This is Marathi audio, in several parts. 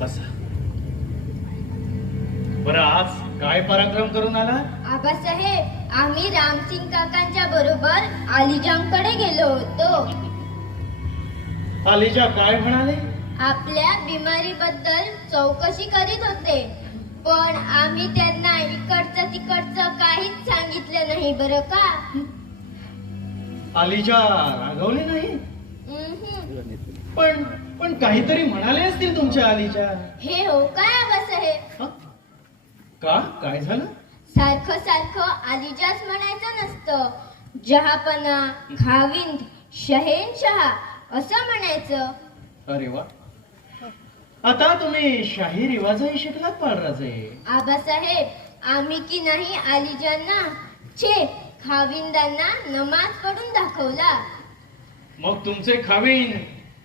बसा. बरं आज काय पराक्रम करून आला? आबासाहेब आम्ही रामसिंग काकांच्या बरोबर अलिजामकडे गेलो होतो. आलीजा काय म्हणाले? आपल्या बिमारीबद्दल चौकशी करीत होते. पण आम्ही त्यांना इकडचं तिकडचं काहीच सांगितलं नाही बरं का? आलीजा रागवले नाही. पण पण काहीतरी म्हणाले असतील तुमच्या आलीजा हे हो काय आबासाहेब हं? का? काय झालं? सारखं सारखं आलिजाच म्हणायचं नसतं. जहापना खाविंद शहेनशहा असं म्हणायचं. अरे वा. आता तुम्ही शाही रिवाजही शिकलात पाळराजे आबासाहेब आम्ही की नाही आलिजांना? छे खाविंदांना नमाज पडून दाखवला. मग तुमचे खावीन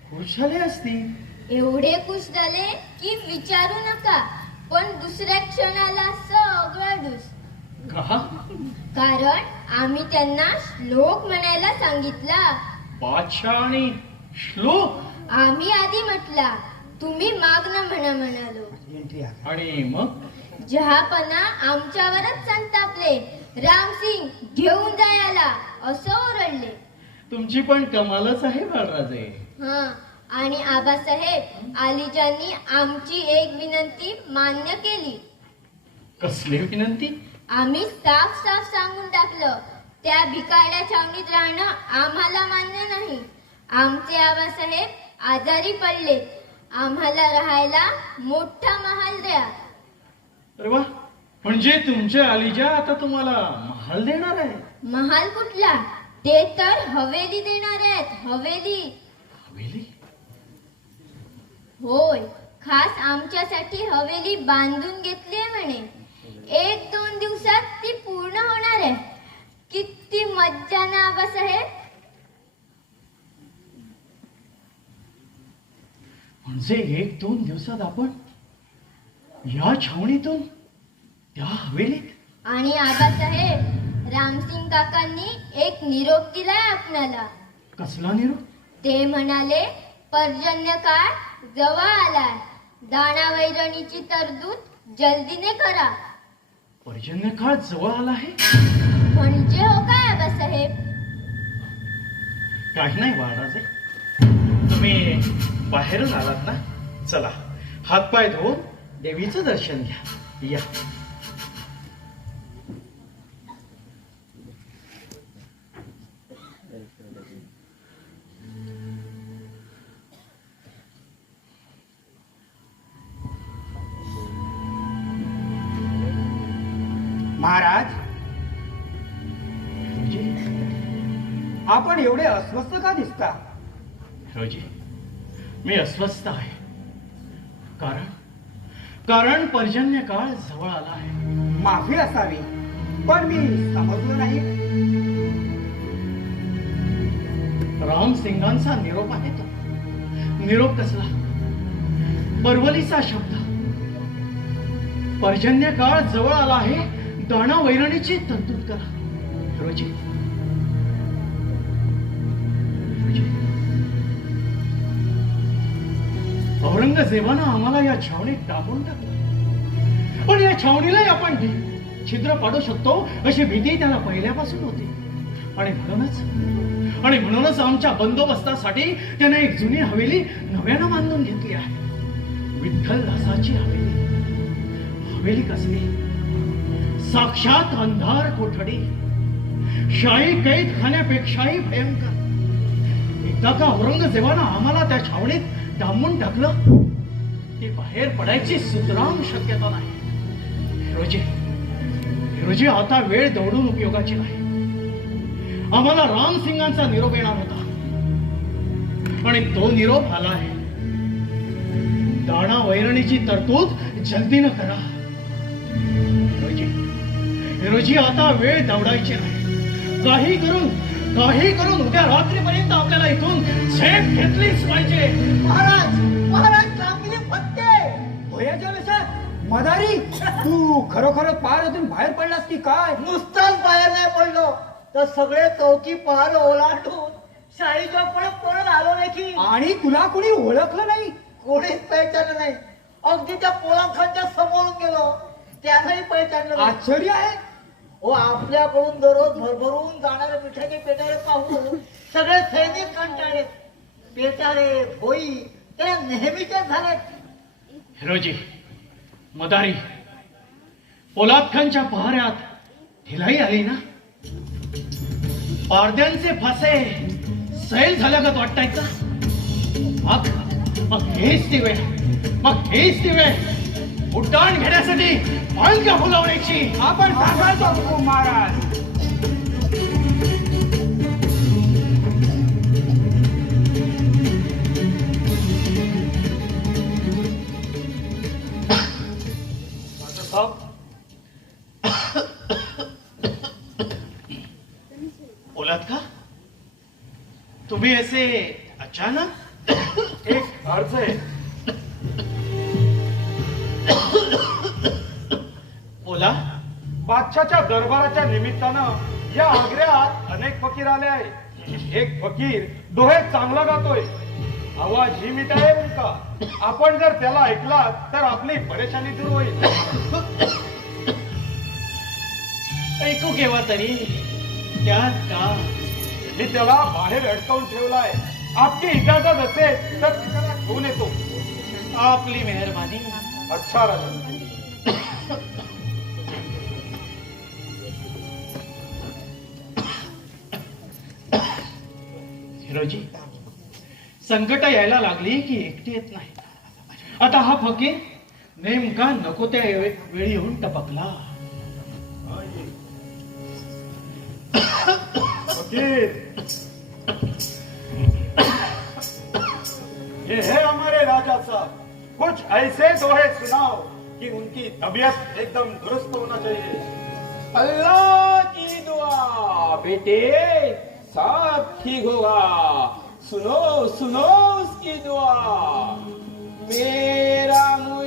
खुश झाले असतील. एवढे खुश झाले की विचारू नका पण दुसऱ्या क्षणाला सगळं का? कारण आम्ही त्यांना श्लोक म्हणायला सांगितला. बादशाह आणि श्लोक? आम्ही आधी म्हटला तुम्ही मागणं म्हणा म्हणालो. आणि मग? जहापना आमच्यावरच संतापले. रामसिंग घेऊन जायला असं ओरडले. तुमची पण कमालच आहे बाळराजे. हा आणि आबासाहेब आलिजांनी आमची एक विनंती मान्य केली. कसली विनंती? आम्ही साफ साफ सांगून टाकलं त्या भिकाड्या छावणीत राहणं आम्हाला मान्य नाही. आमचे आबासाहेब आजारी पडले. आम्हाला राहायला मोठा महाल द्या. अरे वा म्हणजे तुमच्या आलीजा आता तुम्हाला महाल देणार आहे? महाल कुठला? ते तर हवेली देणार आहेत हवेली. हवेली? होय खास आमच्यासाठी हवेली बांधून घेतली आहे म्हणे. एक दोन दिवसात ती पूर्ण होणार आहे. किती मज्जा ना आबासाहेब म्हणजे एक दोन दिवसात आपण या छावणीतून त्या हवेलीत? आणि आबासाहेब रामसिंग काकांनी एक निरोप दिलाय आपणाला कसला निरोप? ते म्हणाले पर्जन्य काळ जवळ आलाय. दाणा वैरणीची तरतूद जल्दीने करा. पर्जन्य काळ जवळ आला आहे म्हणजे हो काय आबासाहेब काही नाही बाळराजे तुम्ही बाहेरून आलात ना? चला हातपाय धुवून देवीचं दर्शन घ्या. या. महाराज. रोजी आपण एवढे अस्वस्थ का दिसता? रोजी मी अस्वस्थ आहे. कारण कारण पर्जन्य काळ जवळ आला आहे. माफी असावी पण मी समजलो नाही. राम सिंगांचा निरोप आहे तो. निरोप कसला? परवलीचा शब्द. पर्जन्य काळ जवळ आला आहे दाणा वैरणीची तरतूद करा. रोजी औरंगजेबानं आम्हाला या छावणीत टाकून टाकलं. पण या छावणीलाही आपण छिद्र पाडू शकतो अशी भीती त्याला पहिल्यापासून होती. आणि म्हणूनच आणि म्हणूनच आमच्या बंदोबस्तासाठी त्याने एक जुनी हवेली नव्यानं बांधून घेतली आहे. विठ्ठल दासाची हवेली. हवेली कसली? साक्षात अंधार कोठडी. शाही कैद खाण्यापेक्षाही भयंकर. एकदा का औरंगजेबानं आम्हाला त्या छावणीत डांबून टाकलं की बाहेर पडायची सुतराम शक्यता नाही. हिरोजी हिरोजी आता वेळ दौडून उपयोगाची नाही. आम्हाला रामसिंगांचा निरोप येणार होता. आणि तो निरोप आला आहे. दाणा वैरणीची तरतूद जल्दीनं करा. रोजी रोजी आता वेळ दौडायची नाही. काही करून काही करून उद्या रात्रीपर्यंत आपल्याला इथून झेप घेतलीच पाहिजे. महाराज महाराज चांगले पत्ते. भयाच्या मदारी. तू खरोखर पारातून बाहेर पडलास की काय? नुसताच बाहेर नाही पडलो. तर सगळे चौकी पहार ओलांडून शाळेच्या पण परत आलो नाही की आणि तुला कुणी ओळखलं नाही? कोणीच पहिचान नाही. अगदी त्या पोलाखांच्या समोरून गेलो. त्यांनाही पहिचानलं नाही. आश्चर्य आहे. हो आपल्याकडून दररोज भरभरून जाणारे मिठाचे पेटारे पाहून सगळे सैनिक कंटाळे पेटारे भोई त्या नेहमीच्या झाल्यात. हिरोजी मदारी पोलाद खानच्या पहाऱ्यात हिलाही आली ना? पारद्यांचे फासे सैल झाल्यागत वाटतायत का? मग मग हेच वेळ. मग हेच वेळ. उड्डाण घेण्यासाठी मालका फुलवण्याची आपण सांगायचो. महाराज पोलाद का? तुम्ही असे अचानक एक अर्ज आहे. बादशाच्या दरबाराच्या निमित्तानं या आग्र्यात अनेक फकीर आले आहे एक फकीर दोहे चांगला गातोय. आवाज ही मिठाय उलका आपण जर त्याला ऐकलात तर आपली परेशानी दूर होईल. ऐकू केव्हा तरी? त्यात का? मी त्याला बाहेर अडकवून ठेवलाय. आपली इजाजत असेल तर मी त्याला घेऊन येतो. आपली मेहरबानी. अच्छा राजा. हिरोजी संकट यायला लागली की एकटी येत नाही. आता हा फकीर नेमका नको त्या वेळी येऊन टपकला. ये है हमारे राजा साहब कुछ ऐसे दोहे सुनाओ कि उनकी तबीयत एकदम दुरुस्त होना चाहिए। अल्लाह की दुआ बेटे। さあ季語はスノースノースキードはメラム